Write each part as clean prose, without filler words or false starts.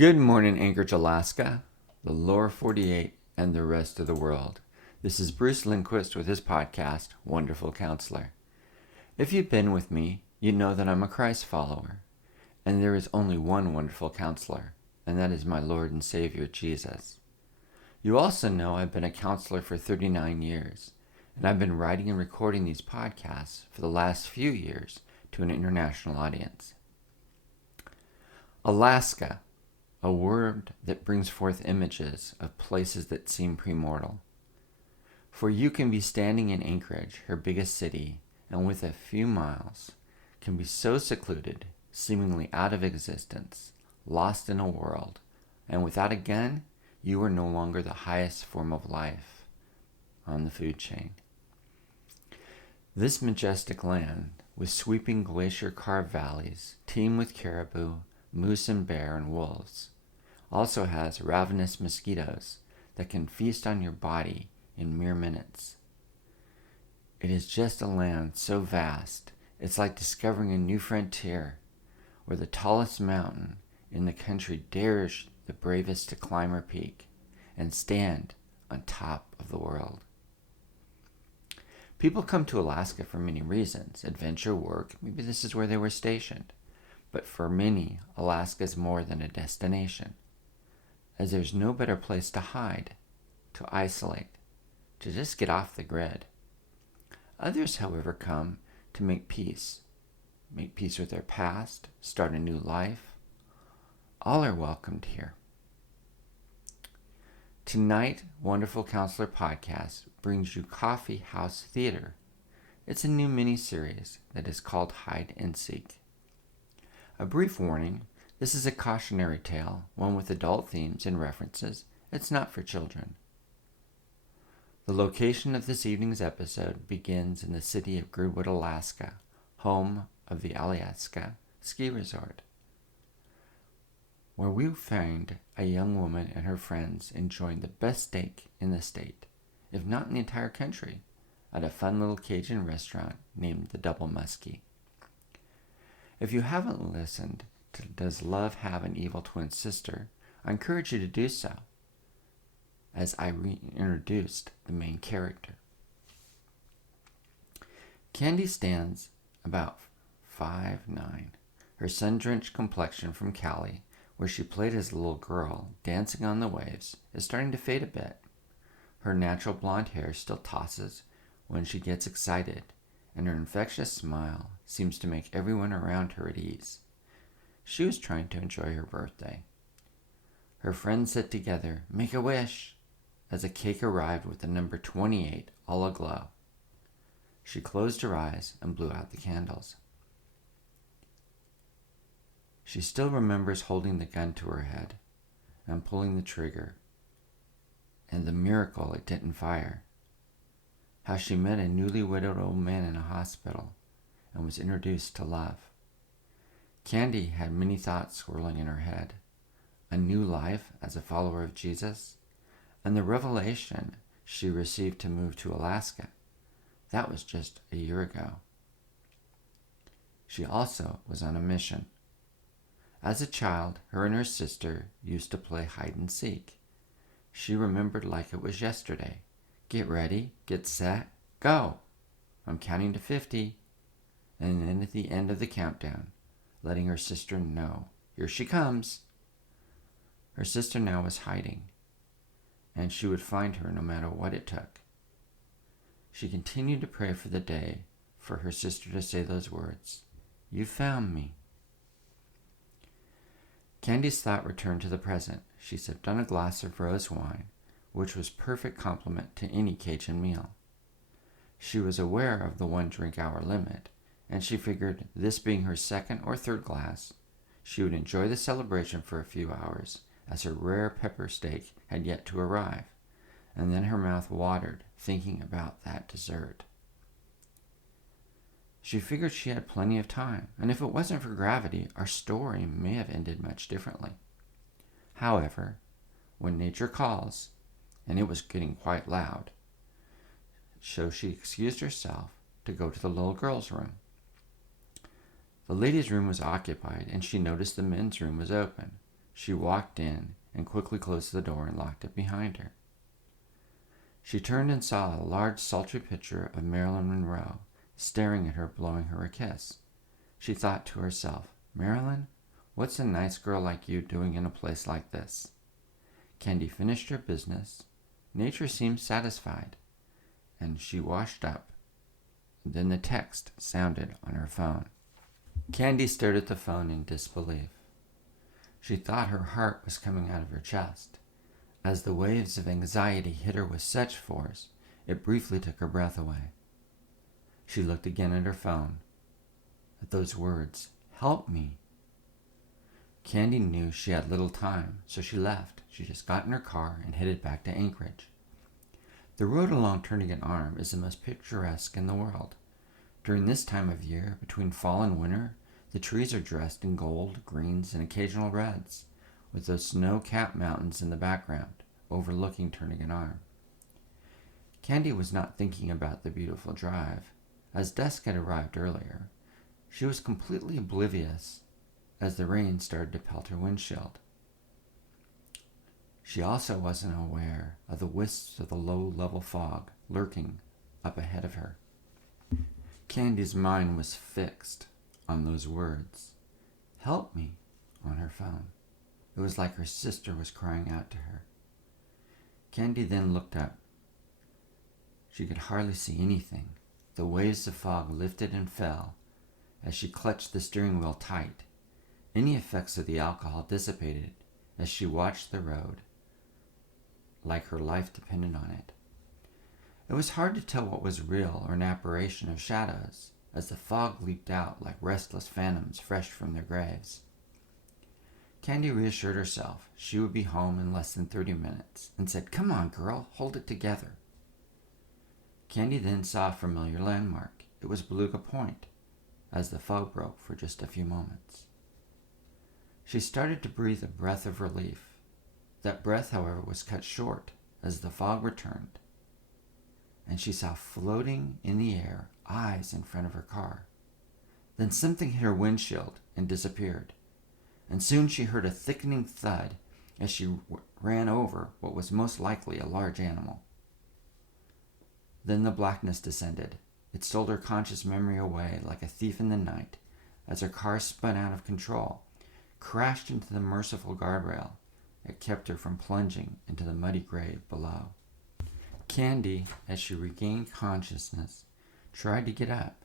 Good morning, Anchorage, Alaska, the lower 48, and the rest of the world. This is Bruce Lindquist with his podcast, Wonderful Counselor. If you've been with me, you know that I'm a Christ follower, and there is only one wonderful counselor, and that is my Lord and Savior, Jesus. You also know I've been a counselor for 39 years, and I've been writing and recording these podcasts for the last few years to an international audience. Alaska, a word that brings forth images of places that seem premortal. For you can be standing in Anchorage, her biggest city, and with a few miles, can be so secluded, seemingly out of existence, lost in a world, and without a gun, you are no longer the highest form of life on the food chain. This majestic land, with sweeping glacier-carved valleys, teem with caribou, moose and bear and wolves, also has ravenous mosquitoes that can feast on your body in mere minutes. It is just a land so vast, it's like discovering a new frontier, where the tallest mountain in the country dares the bravest to climb her peak and stand on top of the world. People come to Alaska for many reasons: adventure, work, maybe this is where they were stationed. But for many, Alaska is more than a destination, as there's no better place to hide, to isolate, to just get off the grid. Others, however, come to make peace with their past, start a new life. All are welcomed here. Tonight, Wonderful Counselor Podcast brings you Coffee House Theater. It's a new mini-series that is called Hide and Seek. A brief warning, this is a cautionary tale, one with adult themes and references. It's not for children. The location of this evening's episode begins in the city of Girdwood, Alaska, home of the Alaska Ski Resort, where we find a young woman and her friends enjoying the best steak in the state, if not in the entire country, at a fun little Cajun restaurant named the Double Muskie. If you haven't listened to Does Love Have an Evil Twin Sister, I encourage you to do so, as I reintroduced the main character. Candy stands about 5'9". Her sun-drenched complexion from Cali, where she played as a little girl, dancing on the waves, is starting to fade a bit. Her natural blonde hair still tosses when she gets excited, and her infectious smile seems to make everyone around her at ease. She was trying to enjoy her birthday. Her friends said together, "Make a wish," as a cake arrived with the number 28 all aglow. She closed her eyes and blew out the candles. She still remembers holding the gun to her head and pulling the trigger, and the miracle it didn't fire. How she met a newly widowed old man in a hospital and was introduced to love. Candy had many thoughts swirling in her head: a new life as a follower of Jesus, and the revelation she received to move to Alaska. That was just a year ago. She also was on a mission. As a child, her and her sister used to play hide and seek. She remembered like it was yesterday. Get ready, get set, go. I'm counting to 50. And then at the end of the countdown, letting her sister know, here she comes. Her sister now was hiding, and she would find her no matter what it took. She continued to pray for the day for her sister to say those words, "You found me." Candy's thought returned to the present. She sipped on a glass of rose wine, which was perfect complement to any Cajun meal. She was aware of the 1-drink-hour limit, and she figured, this being her second or third glass, she would enjoy the celebration for a few hours, as her rare pepper steak had yet to arrive, and then her mouth watered thinking about that dessert. She figured she had plenty of time, and if it wasn't for gravity, our story may have ended much differently. However, when nature calls, and it was getting quite loud, so she excused herself to go to the little girl's room. The ladies' room was occupied, and she noticed the men's room was open. She walked in and quickly closed the door and locked it behind her. She turned and saw a large, sultry picture of Marilyn Monroe staring at her, blowing her a kiss. She thought to herself, "Marilyn, what's a nice girl like you doing in a place like this?" Candy finished her business. Nature seemed satisfied, and she washed up. Then the text sounded on her phone. Candy stared at the phone in disbelief. She thought her heart was coming out of her chest. As the waves of anxiety hit her with such force, it briefly took her breath away. She looked again at her phone, at those words, "Help me." Candy knew she had little time, so she left. She just got in her car and headed back to Anchorage. The road along Turnagain Arm is the most picturesque in the world. During this time of year, between fall and winter, the trees are dressed in gold, greens, and occasional reds, with those snow-capped mountains in the background, overlooking Turnagain Arm. Candy was not thinking about the beautiful drive. As dusk had arrived earlier, she was completely oblivious as the rain started to pelt her windshield. She also wasn't aware of the wisps of the low-level fog lurking up ahead of her. Candy's mind was fixed on those words, "Help me," on her phone. It was like her sister was crying out to her. Candy then looked up. She could hardly see anything. The waves of fog lifted and fell as she clutched the steering wheel tight. Any effects of the alcohol dissipated as she watched the road, like her life depended on it. It was hard to tell what was real or an apparition of shadows, as the fog leaped out like restless phantoms fresh from their graves. Candy reassured herself she would be home in less than 30 minutes and said, "Come on, girl, hold it together." Candy then saw a familiar landmark. It was Beluga Point, as the fog broke for just a few moments. She started to breathe a breath of relief. That breath, however, was cut short as the fog returned, and she saw floating in the air eyes in front of her car. Then something hit her windshield and disappeared, and soon she heard a thickening thud as she ran over what was most likely a large animal. Then the blackness descended. It stole her conscious memory away like a thief in the night as her car spun out of control, crashed into the merciful guardrail. It kept her from plunging into the muddy grave below. Candy, as she regained consciousness, tried to get up.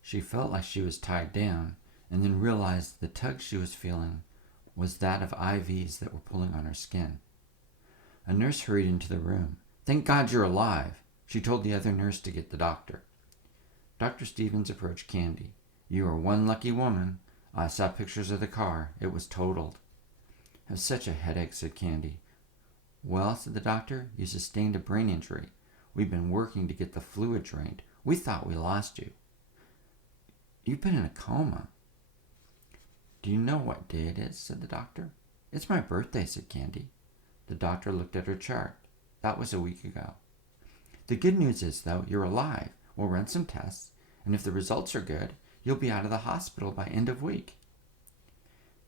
She felt like she was tied down, and then realized the tug she was feeling was that of IVs that were pulling on her skin. A nurse hurried into the room. "Thank God you're alive," she told the other nurse to get the doctor. Dr. Stevens approached Candy. "You are one lucky woman. I saw pictures of the car. It was totaled." "I have such a headache," said Candy. "Well," said the doctor, "you sustained a brain injury. We've been working to get the fluid drained. We thought we lost you. You've been in a coma." "Do you know what day it is?" said the doctor. "It's my birthday," said Candy. The doctor looked at her chart. "That was a week ago." "The good news is, though, you're alive. We'll run some tests, and if the results are good, you'll be out of the hospital by end of week."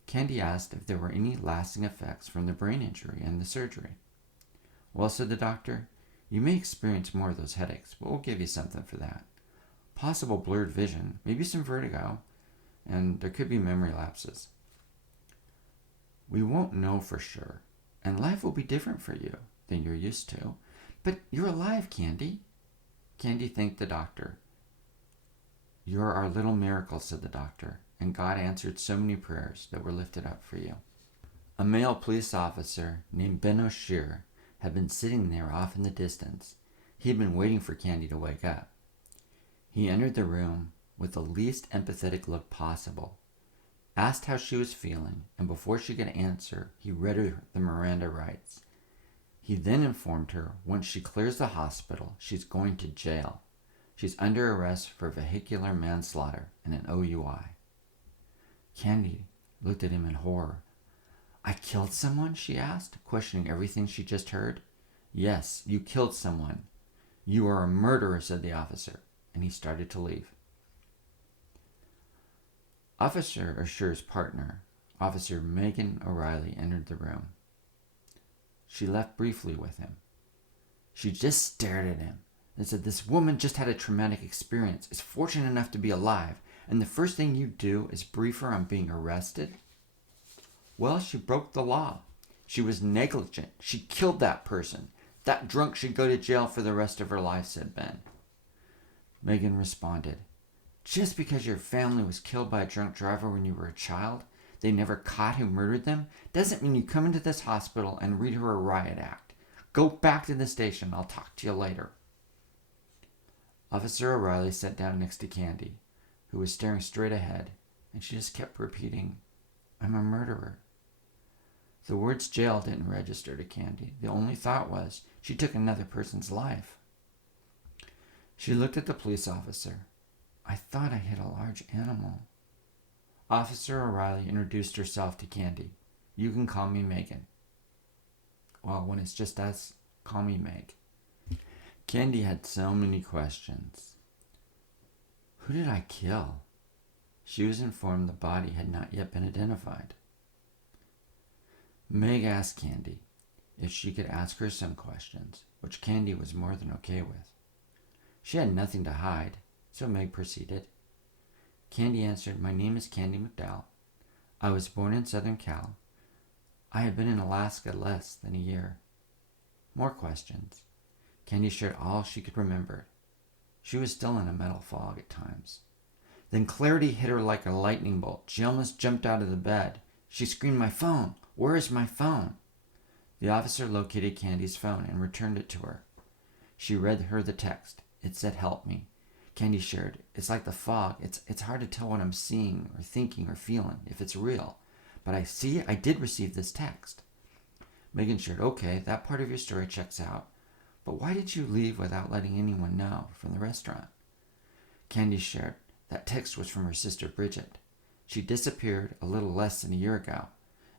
Candy asked if there were any lasting effects from the brain injury and the surgery. "Well," said the doctor, "you may experience more of those headaches, but we'll give you something for that. Possible blurred vision, maybe some vertigo, and there could be memory lapses. We won't know for sure, and life will be different for you than you're used to. But you're alive, Candy." Candy thanked the doctor. "You're our little miracle," said the doctor, "and God answered so many prayers that were lifted up for you." A male police officer named Ben O'Shear had been sitting there off in the distance. He had been waiting for Candy to wake up. He entered the room with the least empathetic look possible, asked how she was feeling, and before she could answer, he read her the Miranda rights. He then informed her once she clears the hospital, she's going to jail. She's under arrest for vehicular manslaughter and an OUI. Candy looked at him in horror. "I killed someone?" she asked, questioning everything she just heard. "Yes, you killed someone. You are a murderer," said the officer, and he started to leave. Officer Assure's partner, Officer Megan O'Reilly entered the room. She left briefly with him. She just stared at him and said, "This woman just had a traumatic experience, is fortunate enough to be alive, and the first thing you do is brief her on being arrested? Well, she broke the law. She was negligent. She killed that person. That drunk should go to jail for the rest of her life," said Ben. Megan responded, "Just because your family was killed by a drunk driver when you were a child, they never caught who murdered them, doesn't mean you come into this hospital and read her a riot act. Go back to the station. I'll talk to you later." Officer O'Reilly sat down next to Candy, who was staring straight ahead, and she just kept repeating, "I'm a murderer." The words jail didn't register to Candy. The only thought was, she took another person's life. She looked at the police officer. "I thought I hit a large animal." Officer O'Reilly introduced herself to Candy. "You can call me Megan." "Well, when it's just us, call me Meg." Candy had so many questions. Who did I kill? She was informed the body had not yet been identified. Meg asked Candy if she could ask her some questions, which Candy was more than okay with. She had nothing to hide, so Meg proceeded. Candy answered, "My name is Candy McDowell. I was born in Southern Cal. I had been in Alaska less than a year." More questions. Candy shared all she could remember. She was still in a mental fog at times. Then clarity hit her like a lightning bolt. She almost jumped out of the bed. She screamed, "My phone! Where is my phone?" The officer located Candy's phone and returned it to her. She read her the text. It said, "Help me." Candy shared, "It's like the fog. It's hard to tell what I'm seeing or thinking or feeling, if it's real. But I did receive this text." Megan shared, "Okay, that part of your story checks out. But why did you leave without letting anyone know from the restaurant?" Candy shared, "That text was from her sister Bridget. She disappeared a little less than a year ago,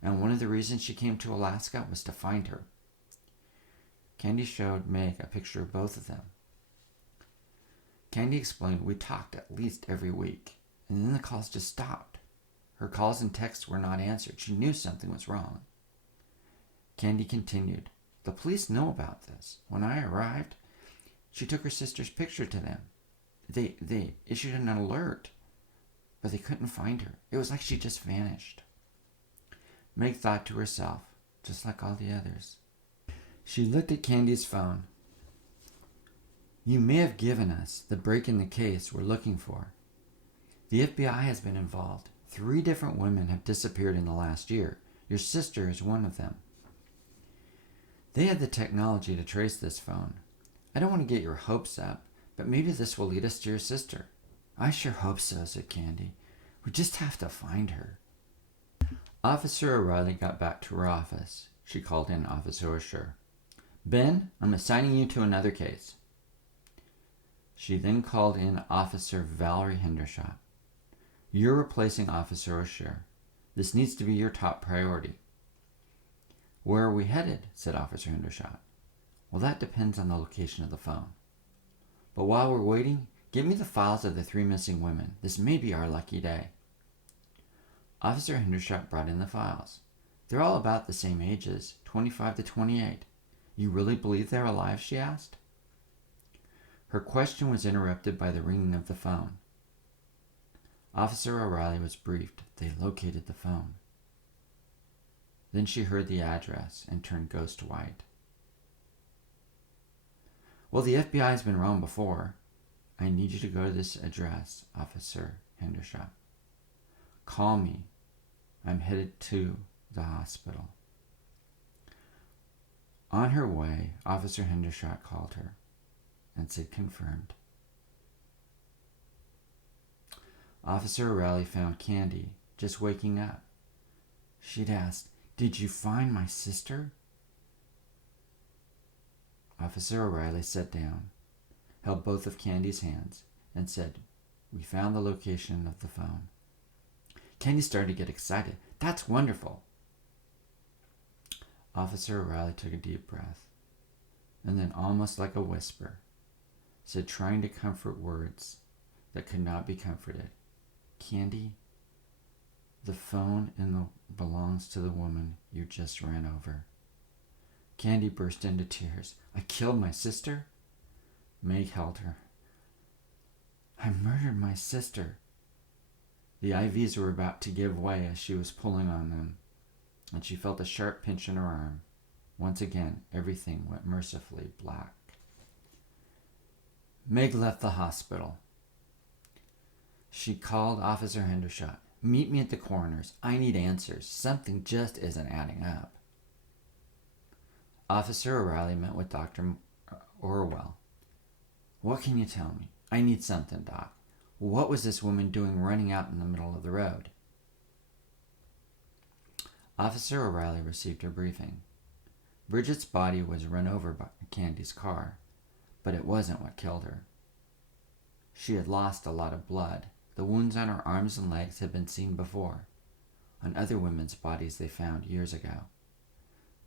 and one of the reasons she came to Alaska was to find her." Candy showed Meg a picture of both of them. Candy explained, "We talked at least every week, and then the calls just stopped. Her calls and texts were not answered. She knew something was wrong." Candy continued, "The police know about this. When I arrived, she took her sister's picture to them. They issued an alert, but they couldn't find her. It was like she just vanished." Meg thought to herself, just like all the others. She looked at Candy's phone. "You may have given us the break in the case we're looking for. The FBI has been involved. 3 different women have disappeared in the last year. Your sister is one of them. They had the technology to trace this phone. I don't want to get your hopes up, but maybe this will lead us to your sister." "I sure hope so," said Candy. "We just have to find her." Officer O'Reilly got back to her office. She called in Officer O'Shur. "Ben, I'm assigning you to another case." She then called in Officer Valerie Hendershot. "You're replacing Officer O'Shur. This needs to be your top priority." "Where are we headed?" said Officer Hendershot. "Well, that depends on the location of the phone. But while we're waiting, get me the files of the 3 missing women. This may be our lucky day." Officer Hendershot brought in the files. "They're all about the same ages, 25 to 28. You really believe they're alive?" she asked. Her question was interrupted by the ringing of the phone. Officer O'Reilly was briefed. They located the phone. Then she heard the address and turned ghost white. "Well, the FBI has been wrong before. I need you to go to this address, Officer Hendershot. Call me. I'm headed to the hospital." On her way, Officer Hendershot called her and said confirmed. Officer O'Reilly found Candy just waking up. She'd asked, "Did you find my sister?" Officer O'Reilly sat down, held both of Candy's hands, and said, "We found the location of the phone." Candy started to get excited. "That's wonderful." Officer O'Reilly took a deep breath, and then, almost like a whisper, said, trying to comfort words that could not be comforted, "Candy, the phone in belongs to the woman you just ran over. Candy burst into tears. I killed my sister? Meg held her. I murdered my sister. The IVs were about to give way as she was pulling on them, and she felt a sharp pinch in her arm. Once again, everything went mercifully black. Meg left the hospital. She called Officer Hendershot. Meet me at the coroner's. I need answers. Something just isn't adding up. Officer O'Reilly met with Dr. Orwell. What can you tell me? I need something, Doc. What was this woman doing running out in the middle of the road? Officer O'Reilly received her briefing. Bridget's body was run over by Candy's car, but it wasn't what killed her. She had lost a lot of blood. The wounds on her arms and legs had been seen before, on other women's bodies they found years ago.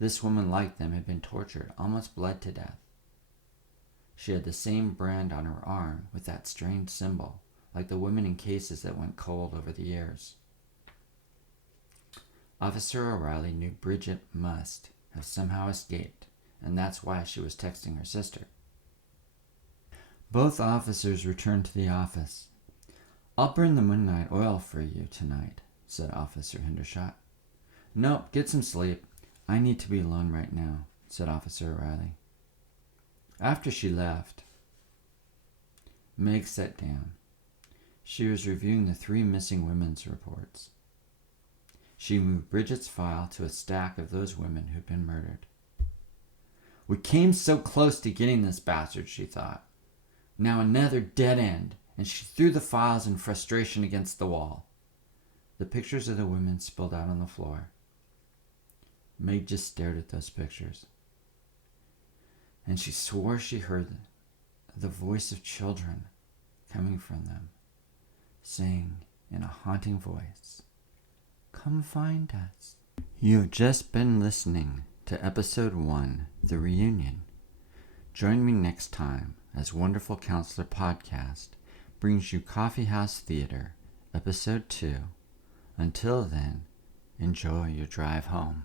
This woman, like them, had been tortured, almost bled to death. She had the same brand on her arm with that strange symbol, like the women in cases that went cold over the years. Officer O'Reilly knew Bridget must have somehow escaped, and that's why she was texting her sister. Both officers returned to the office. I'll burn the midnight oil for you tonight, said Officer Hendershot. Nope, get some sleep. I need to be alone right now, said Officer O'Reilly. After she left, Meg sat down. She was reviewing the 3 missing women's reports. She moved Bridget's file to a stack of those women who'd been murdered. We came so close to getting this bastard, she thought. Now another dead end, and she threw the files in frustration against the wall. The pictures of the women spilled out on the floor. Meg just stared at those pictures. And she swore she heard the voice of children coming from them, saying in a haunting voice, "Come find us." You have just been listening to Episode 1, The Reunion. Join me next time as Wonderful Counselor Podcast brings you Coffee House Theater, Episode 2. Until then, enjoy your drive home.